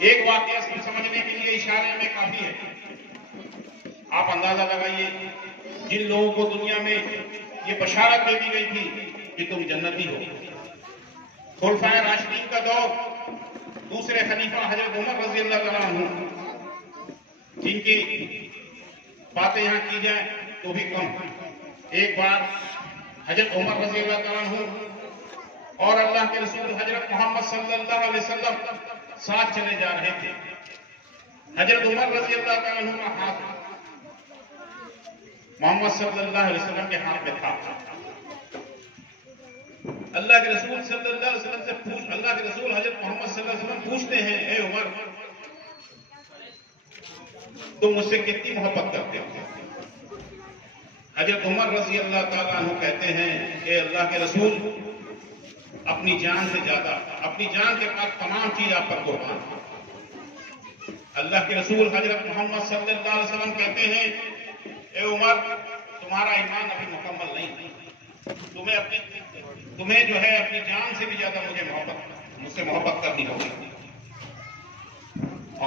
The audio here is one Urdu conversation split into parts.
ایک واقعہ سمجھنے کے لیے اشارے میں کافی ہے. آپ اندازہ لگائیے جن لوگوں کو دنیا میں یہ بشارت دے دی گئی تھی کہ تم جنتی ہو. خلفائے راشدین کا دور، دوسرے خلیفہ حضرت عمر رضی اللہ تعالیٰ عنہ، جن کی باتیں یہاں کی جائیں تو بھی کم. ایک بار حضرت عمر رضی اللہ تعالیٰ عنہ اور اللہ کے رسول حضرت محمد صلی اللہ علیہ وسلم ساتھ چلے جا رہے تھے. حضرت عمر رضی اللہ تعالیٰ عنہ کا ہاتھ محمد صلی اللہ علیہ وسلم کے ہاتھ میں تھا. اللہ کے رسول صلی اللہ علیہ وسلم سے اللہ کے رسول حضرت محمد صلی اللہ علیہ وسلم پوچھتے ہیں، اے عمر، تم مجھ سے کتنی محبت کرتے ہو؟ حضرت عمر رضی اللہ تعالیٰ عنہ کہتے ہیں، اے اللہ کے رسول، اپنی جان سے زیادہ، اپنی جان کے بعد تمام چیز آپ پر قربان. اللہ کے رسول حضرت محمد صلی اللہ علیہ وسلم کہتے ہیں، اے عمر، تمہارا ایمان ابھی مکمل نہیں. تمہیں جو ہے اپنی جان سے بھی زیادہ مجھ سے محبت کرنی ہوگی.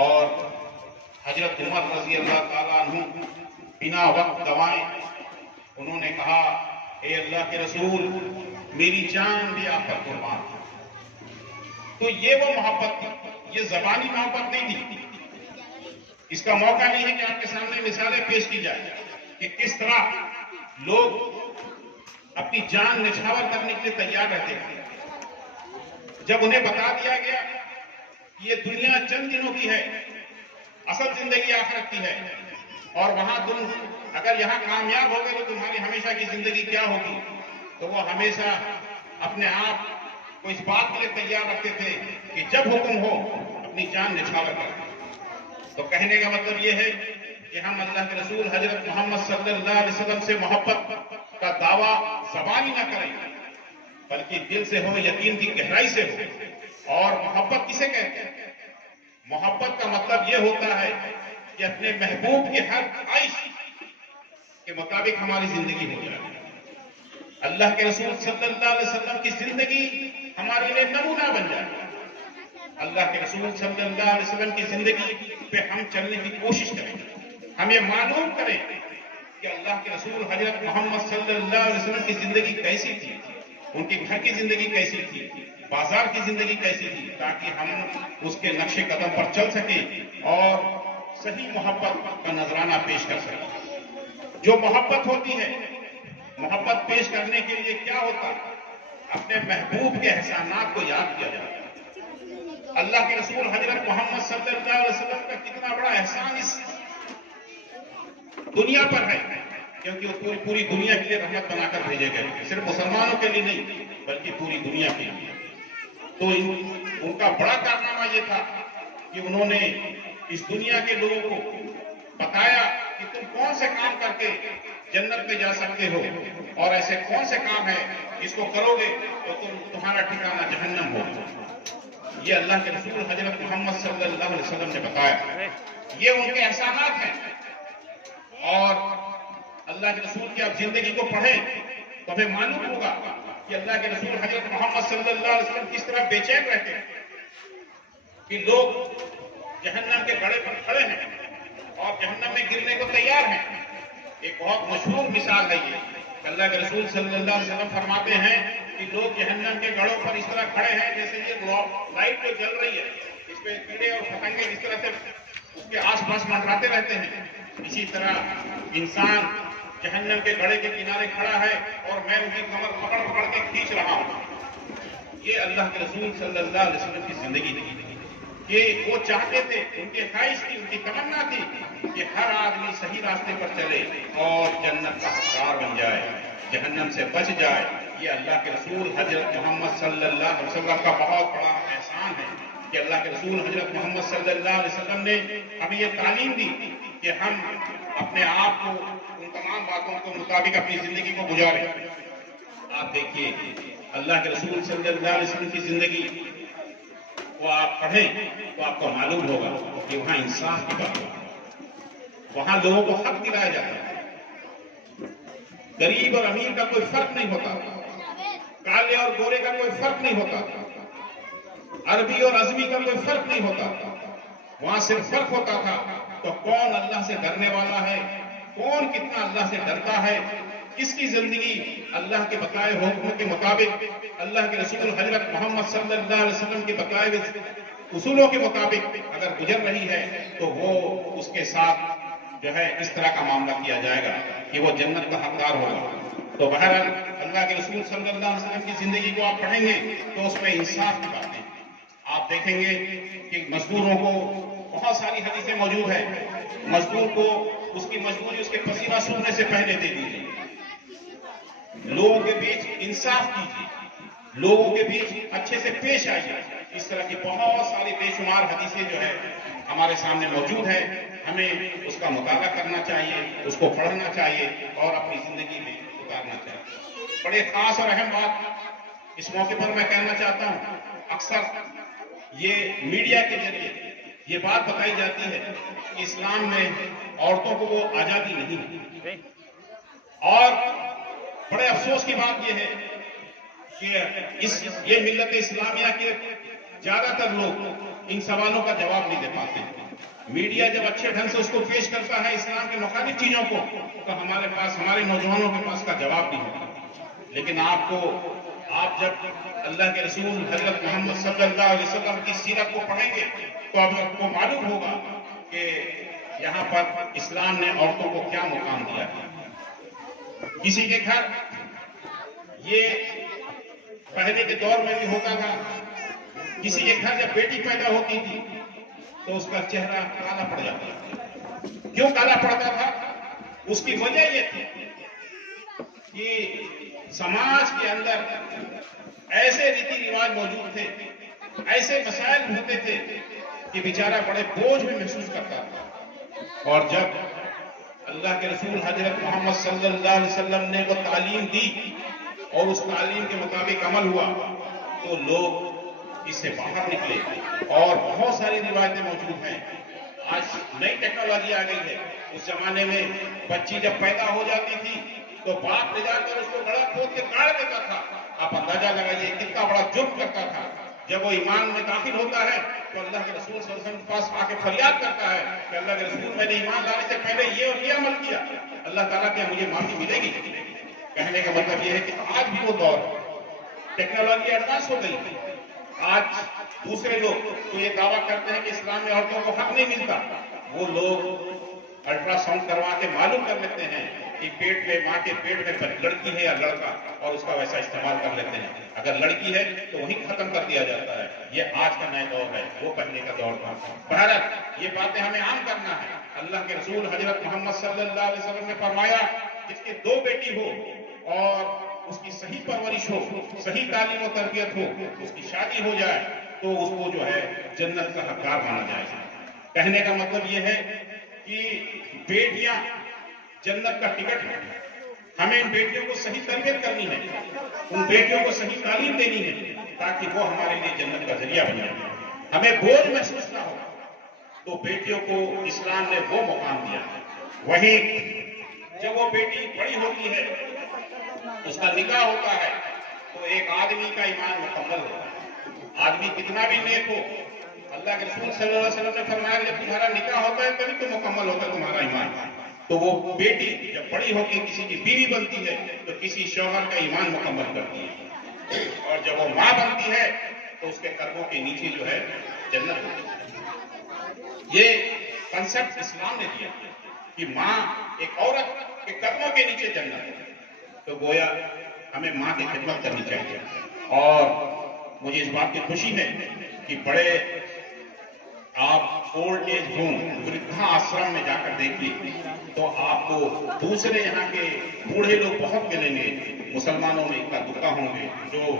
اور حضرت عمر رضی اللہ تعالیٰ عنہ بنا وقت گوائے انہوں نے کہا، اے اللہ کے رسول، میری جان بھی آپ پر قربان. تو یہ وہ محبت تھی، یہ زبانی محبت نہیں تھی. اس کا موقع نہیں ہے کہ آپ کے سامنے مثالیں پیش کی جائیں کہ کس طرح لوگ اپنی جان نچھاور کرنے کے لیے تیار رہتے ہیں. جب انہیں بتا دیا گیا کہ یہ دنیا چند دنوں کی ہے، اصل زندگی آخرت کی ہے، اور وہاں تم اگر یہاں کامیاب ہو گئے تو تمہاری ہمیشہ کی زندگی کیا ہوگی، تو وہ ہمیشہ اپنے آپ کو اس بات کے لیے تیار رکھتے تھے کہ جب حکم ہو اپنی جان نچھاور کریں. تو کہنے کا مطلب یہ ہے کہ ہم اللہ کے رسول حضرت محمد صلی اللہ علیہ وسلم سے محبت کا دعویٰ زبانی نہ کریں، بلکہ دل سے ہو، یقین کی گہرائی سے ہو. اور محبت کسے کہتے ہیں؟ محبت کا مطلب یہ ہوتا ہے کہ اپنے محبوب کے ہر خواہش کے مطابق ہماری زندگی ہو جائے. اللہ کے رسول صلی اللہ علیہ وسلم کی زندگی ہمارے لیے نمونہ بن جائے. اللہ کے رسول صلی اللہ علیہ وسلم کی زندگی پہ ہم چلنے کی کوشش کریں. ہم یہ معلوم کریں کہ اللہ کے رسول حضرت محمد صلی اللہ علیہ وسلم کی زندگی کیسی تھی، ان کے گھر کی زندگی کیسی تھی، بازار کی زندگی کیسی تھی، تاکہ ہم اس کے نقش قدم پر چل سکیں اور صحیح محبت کا نذرانہ پیش کر سکیں. جو محبت ہوتی ہے، محبت پیش کرنے کے لیے کیا ہوتا ہے؟ اپنے محبوب کے احسانات کو یاد کیا جاتا ہے. اللہ کے رسول حضرت محمد صلی اللہ علیہ وسلم کا کتنا بڑا احسان اس دنیا پر ہے، کیونکہ وہ پوری دنیا کے لیے رحمت بنا کر بھیجے گئے، صرف مسلمانوں کے لیے نہیں بلکہ پوری دنیا کے لیے. تو ان کا بڑا کارنامہ یہ تھا کہ انہوں نے اس دنیا کے لوگوں کو بتایا کہ تم کون سے کام کر کے جنت میں جا سکتے ہو، اور ایسے کون سے کام ہیں جس کو کرو گے تو تمہارا ٹھکانہ جہنم ہوگا. یہ اللہ کے رسول حضرت محمد صلی اللہ علیہ وسلم نے بتایا. یہ ان کے احسانات ہیں. اور اللہ کے رسول کی آپ زندگی کو پڑھیں تو ہمیں معلوم ہوگا کہ اللہ کے رسول حضرت محمد صلی اللہ علیہ وسلم کس طرح بے چین رہتے ہیں کہ لوگ جہنم کے گڑھے پر کھڑے ہیں اور جہنم میں گرنے کو تیار ہیں. ایک بہت مشہور مثال ہے یہ. اللہ کے رسول صلی اللہ علیہ وسلم فرماتے ہیں کہ لوگ جہنم کے گڑھوں پر اس طرح کھڑے ہیں جیسے یہ لائٹ جو جل رہی ہے، اس پہ کیڑے اور پتنگے اس طرح سے اس کے آس پاس منڈراتے رہتے ہیں. اسی طرح انسان جہنم کے گڑھے کے کنارے کھڑا ہے اور میں ان کی کمر پکڑ پکڑ کے کھینچ رہا ہوں. یہ اللہ کے رسول صلی اللہ علیہ وسلم کی زندگی تھی کہ وہ چاہتے تھے، ان کی خواہش تھی، ان کی تمنا تھی کہ ہر آدمی صحیح راستے پر چلے اور جنت کا حقدار بن جائے، جہنم سے بچ جائے. یہ اللہ کے رسول حضرت محمد صلی اللہ علیہ وسلم کا بہت بڑا احسان ہے کہ اللہ کے رسول حضرت محمد صلی اللہ علیہ وسلم نے ہمیں یہ تعلیم دی کہ ہم اپنے آپ کو ان تمام باتوں کے مطابق اپنی زندگی کو گزاریں. آپ دیکھیے اللہ کے رسول صلی اللہ علیہ وسلم کی زندگی وہ آپ پڑھیں تو آپ کو معلوم ہوگا کہ وہاں انصاف کی بات ہوتی ہے، وہاں لوگوں کو حق دلایا جاتا ہے. غریب اور امیر کا کوئی فرق نہیں ہوتا، کالے اور گورے کا کوئی فرق نہیں ہوتا، عربی اور عجمی کا کوئی فرق نہیں ہوتا. وہاں صرف فرق ہوتا تھا تو کون اللہ سے ڈرنے والا ہے، کون کتنا اللہ سے ڈرتا ہے، کس کی زندگی اللہ کے بتائے حکم کے مطابق، اللہ کے رسول حضرت محمد صلی اللہ علیہ وسلم کے بتائے ہوئے اصولوں کے مطابق اگر گزر رہی ہے تو وہ اس کے ساتھ جو ہے اس طرح کا معاملہ کیا جائے گا کہ وہ جنت کا حقدار ہوگا۔ تو بہرحال اللہ کے رسول صلی اللہ علیہ وسلم کی زندگی کو آپ پڑھیں گے تو اس میں انصاف کی باتیں آپ دیکھیں گے کہ مزدوروں کو بہت ساری حدیثیں موجود ہیں، مزدور کو اس کی مزدوری اس کے پسینہ سوکھنے سے پہلے دے دیجیے، لوگوں کے بیچ انصاف کیجیے، لوگوں کے بیچ اچھے سے پیش آئیے۔ اس طرح کی بہت ساری بے شمار حدیثیں جو ہے ہمارے سامنے موجود ہیں، ہمیں اس کا مطالعہ کرنا چاہیے، اس کو پڑھنا چاہیے اور اپنی زندگی میں اتارنا چاہیے۔ بڑے خاص اور اہم بات اس موقع پر میں کہنا چاہتا ہوں، اکثر یہ میڈیا کے ذریعے یہ بات بتائی جاتی ہے کہ اسلام میں عورتوں کو وہ آزادی نہیں، اور بڑے افسوس کی بات یہ ہے کہ یہ ملت اسلامیہ کے زیادہ تر لوگ ان سوالوں کا جواب نہیں دے پاتے۔ میڈیا جب اچھے ڈھنگ سے اس کو پیش کرتا ہے اسلام کے مخالف چیزوں کو تو ہمارے پاس، ہمارے نوجوانوں کے پاس کا جواب نہیں ہوتا۔ لیکن آپ جب اللہ کے رسول حضرت محمد صلی اللہ علیہ وسلم کی سیرت کو پڑھیں گے تو اب آپ کو معلوم ہوگا کہ یہاں پر اسلام نے عورتوں کو کیا مقام دیا ہے۔ کسی کے گھر یہ پہلے کے دور میں بھی ہوتا تھا، کسی کے گھر جب بیٹی پیدا ہوتی تھی تو اس کا چہرہ کالا پڑ جاتا تھا۔ کیوں کالا پڑتا تھا؟ اس کی وجہ یہ تھی کہ سماج کے اندر ایسے ریتی رواج موجود تھے، ایسے مسائل ہوتے تھے کہ بیچارہ بڑے بوجھ میں محسوس کرتا تھا۔ اور جب اللہ کے رسول حضرت محمد صلی اللہ علیہ وسلم نے وہ تعلیم دی اور اس تعلیم کے مطابق عمل ہوا تو لوگ اس سے باہر نکلے، اور بہت ساری روایتیں موجود ہیں۔ آج نئی ٹیکنالوجی آ گئی ہے، اس زمانے میں بچی جب پیدا ہو جاتی تھی تو باپ لے جا کر اس کو گڑا کھود کے گاڑ دیتا تھا۔ آپ اندازہ لگائیے کتنا بڑا جرم کرتا تھا۔ جب وہ ایمان میں داخل ہوتا ہے تو اللہ کے رسول صلی اللہ علیہ وسلم کے پاس آ کے فریاد کرتا ہے کہ اللہ کے رسول میں نے ایمان لانے سے پہلے یہ اور یہ عمل کیا، اللہ تعالیٰ کیا مجھے معافی ملے گی؟ کہنے کا مطلب یہ ہے کہ آج بھی وہ دور ٹیکنالوجی ایڈوانس ہو گئی ہے۔ آج دوسرے لوگ تو یہ دعویٰ کرتے ہیں کہ اسلام میں عورتوں کو حق نہیں ملتا، وہ لوگ الٹرا ساؤنڈ کروا کے معلوم کر لیتے ہیں کہ پیٹ میں، ماں کے پیٹ میں لڑکی ہے یا لڑکا، اور اس کا ویسا استعمال کر لیتے ہیں۔ اگر لڑکی ہے تو وہیں ختم کر دیا جاتا ہے۔ یہ آج کا نیا دور ہے، وہ پہلے کا دور تھا۔ بہرحال یہ باتیں ہمیں عام کرنا ہے۔ اللہ کے رسول حضرت محمد صلی اللہ علیہ وسلم نے فرمایا جس کی 2 بیٹی ہو اور اس کی صحیح پرورش ہو، صحیح تعلیم و تربیت ہو، اس کی شادی ہو جائے تو اس کو جو ہے جنت کا حقدار مانا جائے گا۔ کہنے کا مطلب یہ ہے کہ بیٹیاں جنت کا ٹکٹ ہے۔ ہمیں ان بیٹیوں کو صحیح تربیت کرنی ہے، ان بیٹیوں کو صحیح تعلیم دینی ہے تاکہ وہ ہمارے لیے جنت کا ذریعہ بن جائے۔ ہمیں بوجھ محسوس نہ ہو، تو بیٹیوں کو اسلام نے وہ مقام دیا۔ وہیں جب وہ بیٹی بڑی ہوتی ہے، اس کا نکاح ہوتا ہے تو ایک آدمی کا ایمان مکمل ہوتا ہے۔ آدمی کتنا بھی نیک ہو، اللہ کے رسول صلی اللہ علیہ وسلم نے فرمایا جب تمہارا نکاح ہوتا ہے تبھی تو مکمل ہوتا ہے تمہارا ایمان۔ تو وہ بیٹی جب بڑی ہو کے کسی کی بیوی بنتی ہے تو کسی شوہر کا ایمان مکمل کرتی ہے، اور جب وہ ماں بنتی ہے تو اس کے قدموں کے نیچے جو ہے جنت ہوتی ہے۔ یہ کنسپٹ اسلام نے دیا کہ ماں، ایک عورت کے قدموں کے نیچے جنت ہے۔ تو گویا ہمیں ماں کی خدمت کرنی چاہیے، اور مجھے اس بات کی خوشی ہے کہ بڑے آپ اولڈ ایج ہوم، وردھا آشرم میں جا کر دیکھیے تو آپ کو دوسرے یہاں کے بوڑھے لوگ بہت ملیں گے، مسلمانوں میں اکا دکا ہوں گے جو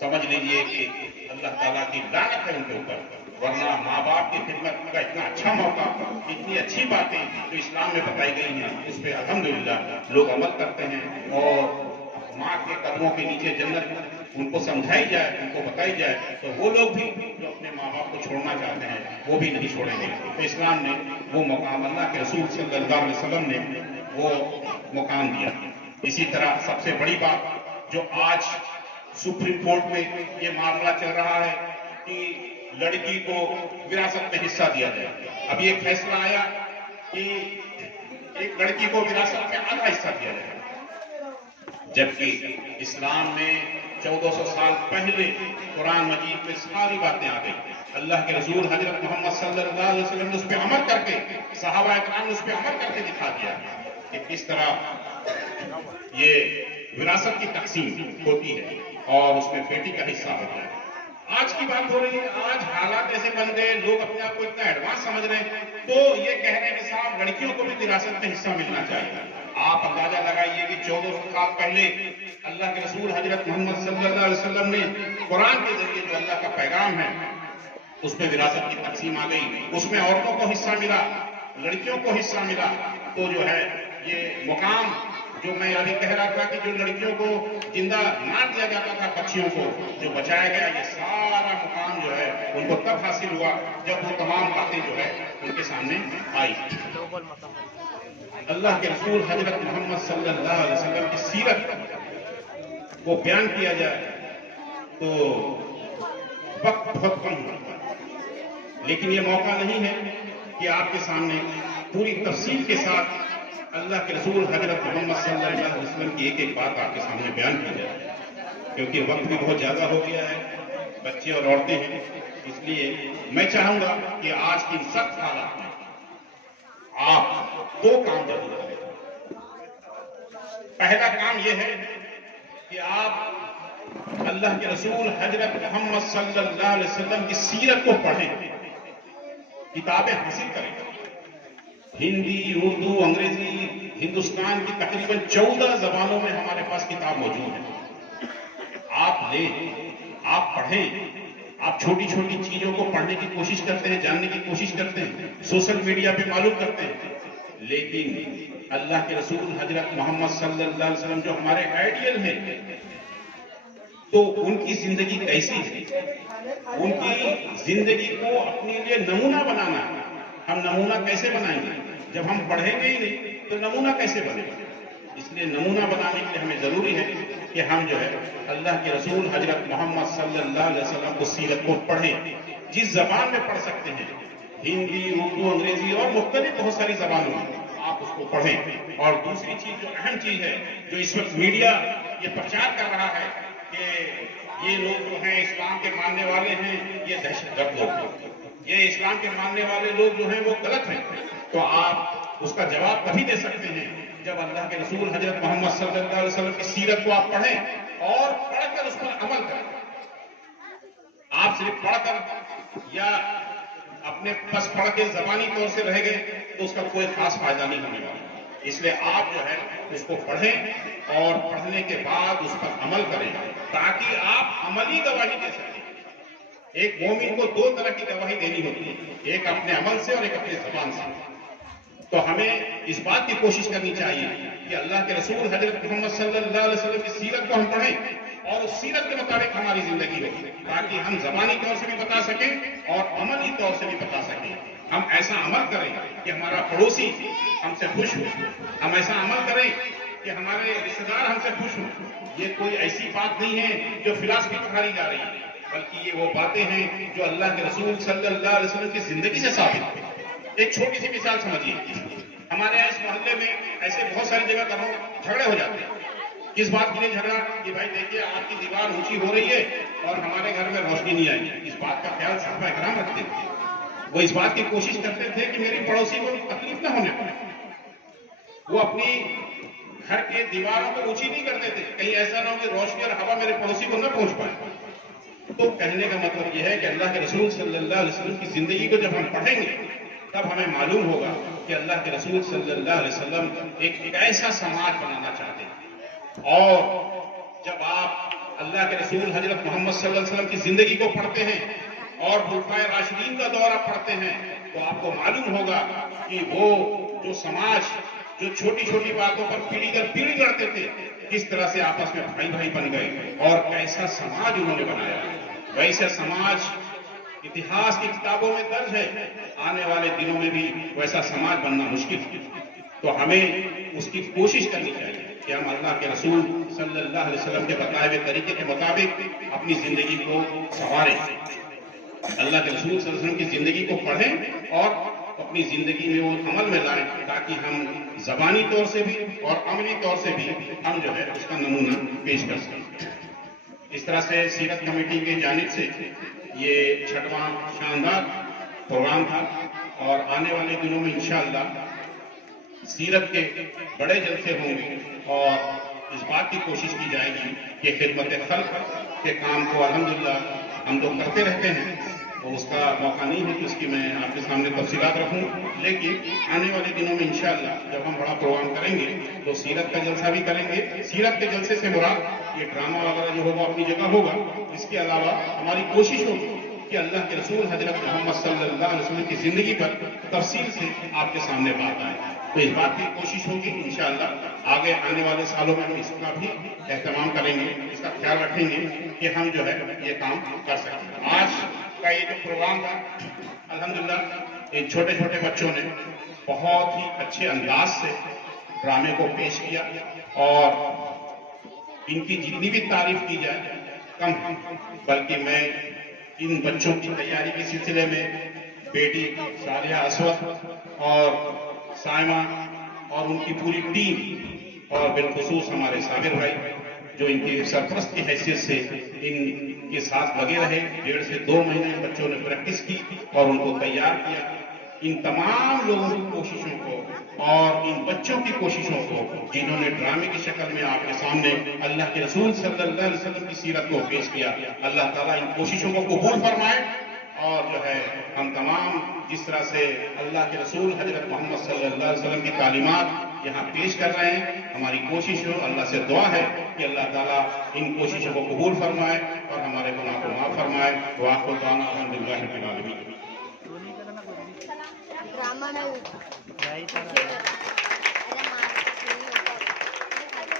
سمجھ لیجئے کہ اللہ تعالیٰ کی لعنت ہے ان کے اوپر۔ ورنہ ماں باپ کی خدمت کا اتنا اچھا موقع، اتنی اچھی باتیں جو اسلام میں بتائی گئی ہیں اس پہ الحمدللہ لوگ عمل کرتے ہیں، اور ماں کے قدموں کے نیچے جنت ان کو سمجھائی جائے، ان کو بتائی جائے تو وہ لوگ بھی جو اپنے ماں باپ کو چھوڑنا چاہتے ہیں وہ بھی نہیں چھوڑیں گے۔ تو اسلام نے وہ مقام، اللہ کے رسول صلی اللہ علیہ وسلم نے وہ مقام دیا۔ اسی طرح سب سے بڑی بات جو آج سپریم کورٹ میں یہ معاملہ چل رہا ہے کہ لڑکی کو وراثت میں حصہ دیا جائے. ابھی ایک فیصلہ آیا کہ ایک لڑکی کو وراثت میں آدھا حصہ دیا جائے، جبکہ اسلام میں 1400 سال پہلے قرآن مجید میں ساری باتیں آ گئی. اللہ کے رسول حضرت محمد صلی اللہ علیہ وسلم نے اس پہ عمل کر کے، صحابہ اکرام نے اس پہ عمل کر کے دکھا دیا کہ کس طرح یہ وراثت کی تقسیم ہوتی ہے اور اس میں بیٹی کا حصہ ہوتا ہے. آج کی بات ہو رہی ہے، آج حالات ایسے بن گئے، لوگ اپنے آپ کو اتنا ایڈوانس سمجھ رہے ہیں، تو یہ کہہ رہے ہیں کہ صاحب لڑکیوں کو بھی وراثت میں حصہ ملنا چاہیے. آپ اندازہ لگائیے کہ 1400 سال پہلے اللہ کے رسول حضرت محمد صلی اللہ علیہ وسلم نے قرآن کے ذریعے جو اللہ کا پیغام ہے اس میں وراثت کی تقسیم آ گئی، اس میں عورتوں کو حصہ ملا، لڑکیوں کو حصہ ملا. تو جو ہے یہ مقام جو میں ابھی کہہ رہا تھا کہ جو لڑکیوں کو زندہ مار دیا جاتا تھا، بچیوں کو جو بچایا گیا، یہ سارا مقام جو ہے ان کو تب حاصل ہوا جب وہ تمام باتیں جو ہے ان کے سامنے آئی. اللہ کے رسول حضرت محمد صلی اللہ علیہ وسلم کی سیرت کو بیان کیا جائے تو وقت بہت کم ہوتا ہے، لیکن یہ موقع نہیں ہے کہ آپ کے سامنے پوری تفصیل کے ساتھ اللہ کے رسول حضرت محمد صلی اللہ علیہ وسلم کی ایک ایک بات آپ کے سامنے بیان کی جائے، کیونکہ وقت بھی بہت زیادہ ہو گیا ہے، بچے اور عورتیں ہیں. اس لیے میں چاہوں گا کہ آج کی سخت حالات میں آپ دو کام ضرور کریں. پہلا کام یہ ہے کہ آپ اللہ کے رسول حضرت محمد صلی اللہ علیہ وسلم کی سیرت کو پڑھیں، کتابیں حاصل کریں. ہندی، اردو، انگریزی، ہندوستان کی تقریباً 14 زبانوں میں ہمارے پاس کتاب موجود ہے. آپ لیں، آپ پڑھیں. آپ چھوٹی چھوٹی چیزوں کو پڑھنے کی کوشش کرتے ہیں، جاننے کی کوشش کرتے ہیں، سوشل میڈیا پہ معلوم کرتے ہیں، لیکن اللہ کے رسول حضرت محمد صلی اللہ علیہ وسلم جو ہمارے آئیڈیل ہیں، تو ان کی زندگی کیسی ہے، ان کی زندگی کو اپنے لیے نمونہ بنانا ہے. ہم نمونہ کیسے بنائیں گے جب ہم پڑھیں گے ہی نہیں تو نمونہ کیسے بنے گا؟ اس لیے نمونہ بنانے کے لیے ہمیں ضروری ہے کہ ہم جو ہے اللہ کے رسول حضرت محمد صلی اللہ علیہ وسلم کو سیرت کو پڑھیں. جس زبان میں پڑھ سکتے ہیں، ہندی، اردو، انگریزی اور مختلف بہت ساری زبانوں میں آپ اس کو پڑھیں. اور دوسری چیز جو اہم چیز ہے، جو اس وقت میڈیا یہ پرچار کر رہا ہے کہ یہ لوگ جو ہیں اسلام کے ماننے والے ہیں، یہ دہشت گرد لوگ ہیں، یہ اسلام کے ماننے والے لوگ جو ہیں وہ غلط ہیں. تو آپ اس کا جواب تبھی دے سکتے ہیں جب اللہ کے رسول حضرت محمد صلی اللہ علیہ وسلم کی سیرت کو آپ پڑھیں اور پڑھ کر اس پر عمل کریں. آپ صرف پڑھ کر یا اپنے بس پڑھ کے زبانی طور سے رہ گئے تو اس کا کوئی خاص فائدہ نہیں ہونے والا. اس لیے آپ جو ہے اس کو پڑھیں اور پڑھنے کے بعد اس پر عمل کریں تاکہ آپ عملی گواہی دے سکیں. ایک مومن کو دو طرح کی گواہی دینی ہوتی ہے، ایک اپنے عمل سے اور ایک اپنے زبان سے. تو ہمیں اس بات کی کوشش کرنی چاہیے کہ اللہ کے رسول حضرت محمد صلی اللہ علیہ وسلم کی سیرت کو ہم پڑھیں اور اس سیرت کے مطابق ہماری زندگی ہو، تاکہ ہم زبانی طور سے بھی بتا سکیں اور عملی طور سے بھی بتا سکیں. ہم ایسا عمل کریں کہ ہمارا پڑوسی ہم سے خوش ہو، ہم ایسا عمل کریں کہ ہمارے رشتے دار ہم سے خوش ہوں. یہ کوئی ایسی بات نہیں ہے جو فلاسفی پڑھائی جا رہی ہے، بلکہ یہ وہ باتیں ہیں جو اللہ کے رسول صلی اللہ علیہ وسلم کی زندگی سے ثابت ہے. ایک چھوٹی سی مثال سمجھیے، ہمارے یہاں اس محلے میں ایسے بہت ساری جگہ جھگڑے ہو جاتے ہیں. کس بات کے لیے جھگڑا؟ کہ بھائی دیکھیے آپ کی دیوار اونچی ہو رہی ہے اور ہمارے گھر میں روشنی نہیں آئی. اس بات کا خیال صحابہ اکرام رکھتے تھے. وہ اس بات کی کوشش کرتے تھے کہ میری پڑوسی کو تکلیف نہ ہونے پائے. وہ اپنی گھر کے دیواروں کو اونچی نہیں کرتے تھے، کہیں ایسا نہ ہو کہ روشنی اور ہوا میرے پڑوسی کو نہ پہنچ پائے. تو کہنے کا مطلب یہ ہے کہ اللہ کے رسول صلی اللہ علیہ وسلم کی زندگی کو جب ہم پڑھیں گے تب ہمیں معلوم ہوگا کہ اللہ کے رسول صلی اللہ علیہ وسلم ایک ایسا سماج بنانا چاہتے ہیں. اور جب آپ اللہ کے رسول حضرت محمد صلی اللہ علیہ وسلم کی زندگی کو پڑھتے ہیں اور خلفائے راشدین کا دورہ پڑھتے ہیں تو آپ کو معلوم ہوگا کہ وہ جو سماج جو چھوٹی چھوٹی باتوں پر پیڑھی در پیڑھی لڑتے تھے کس طرح سے آپس میں بھائی بھائی بن گئے اور کیسا سماج انہوں نے بنایا. ویسا سماج اتہاس کی کتابوں میں درج ہے، آنے والے دنوں میں بھی ویسا سماج بننا مشکل ہے. تو ہمیں اس کی کوشش کرنی چاہیے کہ ہم اللہ کے رسول صلی اللہ علیہ وسلم کے بتائے ہوئے طریقے کے مطابق اپنی زندگی کو سنواریں. اللہ کے رسول صلی اللہ علیہ وسلم کی زندگی کو پڑھیں اور اپنی زندگی میں وہ عمل میں لائیں تاکہ ہم زبانی طور سے بھی اور عملی طور سے بھی ہم جو ہے اس کا نمونہ پیش کر سکیں۔ اس طرح سے سیرت کمیٹی کی جانب سے یہ 6واں شاندار پروگرام تھا اور آنے والے دنوں میں انشاءاللہ سیرت کے بڑے جلسے ہوں گے اور اس بات کی کوشش کی جائے گی کہ خدمت خلق کے کام کو الحمدللہ ہم لوگ کرتے رہتے ہیں اور اس کا موقع نہیں ہے کہ اس کی میں آپ کے سامنے تفصیلات رکھوں، لیکن آنے والے دنوں میں انشاءاللہ جب ہم بڑا پروگرام کریں گے تو سیرت کا جلسہ بھی کریں گے۔ سیرت کے جلسے سے مراد یہ ڈرامہ وغیرہ جو ہوگا اپنی جگہ ہوگا، اس کے علاوہ ہماری کوشش ہوگی کہ اللہ کے رسول حضرت محمد صلی اللہ علیہ وسلم کی زندگی پر تفصیل سے آپ کے سامنے بات آئے۔ تو اس بات کی کوشش ہوگی انشاءاللہ آگے آنے والے سالوں میں ہم اس کا بھی اہتمام کریں گے، اس کا خیال رکھیں گے کہ ہم جو ہے یہ کام کر سکیں۔ آج کا یہ جو پروگرام تھا الحمدللہ ان چھوٹے چھوٹے بچوں نے بہت ہی اچھے انداز سے ڈرامے کو پیش کیا اور ان کی جتنی بھی تعریف کی جائے کم، بلکہ میں ان بچوں کی تیاری کے سلسلے میں بیٹی صالحہ اسود اور سائمہ اور ان کی پوری ٹیم اور بالخصوص ہمارے صابر بھائی جو ان کی سرپرست کی حیثیت سے ان کے ساتھ لگے رہے، 1.5 سے 2 مہینے بچوں نے پریکٹس کی اور ان کو تیار کیا۔ ان تمام لوگوں کی کوششوں کو اور ان بچوں کی کوششوں کو جنہوں نے ڈرامے کی شکل میں آپ کے سامنے اللہ کے رسول صلی اللہ علیہ وسلم کی سیرت کو پیش کیا، اللہ تعالیٰ ان کوششوں کو قبول فرمائے اور جو ہے ہم تمام جس طرح سے اللہ کے رسول حضرت محمد صلی اللہ علیہ وسلم کی تعلیمات یہاں پیش کر رہے ہیں، ہماری کوشش ہو، اللہ سے دعا ہے کہ اللہ تعالیٰ ان کوششوں کو قبول فرمائے اور ہمارے گناہ کو معاف فرمائے۔ وآخر دعوانا الحمدللہ رب العالمین۔